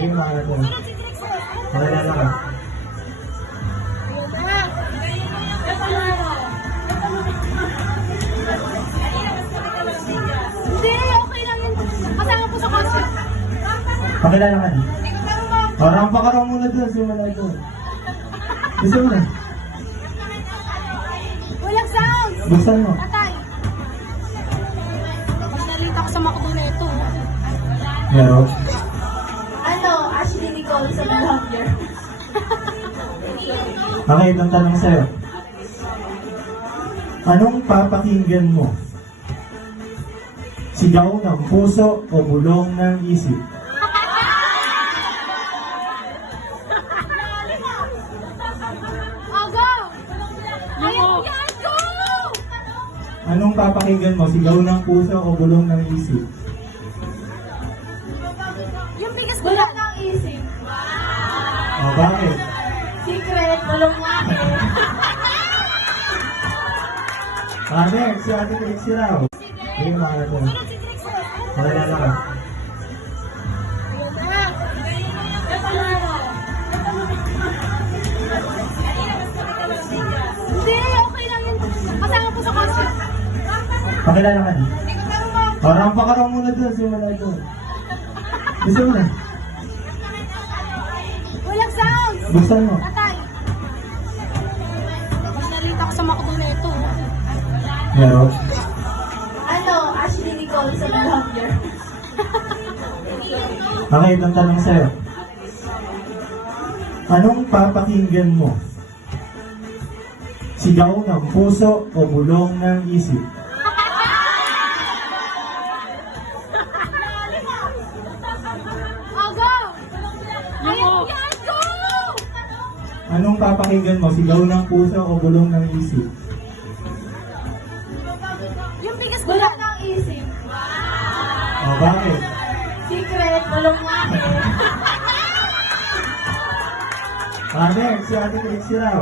Yung mga ito. Makilala ka. Hindi, okay lang yun. Kasama po sa concert. Pakilala ka na. Rampa ka raw muna doon. Simula ito. Gusto mo na? Walang sounds. Buksan mo. Patay. Magsalita ko sa makdo na ito. Meron. Ano, Ashley Nicole sa Malhampier. Okay, itong tanong sa'yo. Anong papakinggan mo? Sigaw ng puso o bulong ng isip? Aga! Ayan yan, go! Anong papakinggan mo? Sigaw ng puso o bulong ng isip? Yung bigas ko lang ng isip. O, bakit? Secret, bulong nga eh. Next, si Ate Trixie raw. Yung mga ito. Makilala ka. Hindi, okay lang yun. Kasama po sa concert. Pakilala ka na. Rampa ka raw muna doon. Simula ito. Gusto mo na? Walang sounds. Buksan mo. Patay. Magsalita ko sa makdo na ito. Meron. Ano, Ashley Nicole sa Malhampier. Okay, itong tanong sa'yo. Anong papakinggan mo? Sigaw ng puso o bulong ng isip? Aga! Ayan yan, go! Anong papakinggan mo? Sigaw ng puso o bulong ng isip? Yung bigas ko lang ng isip. O, bakit? Secret, bulong nga eh. Next, si Ate Trixie raw.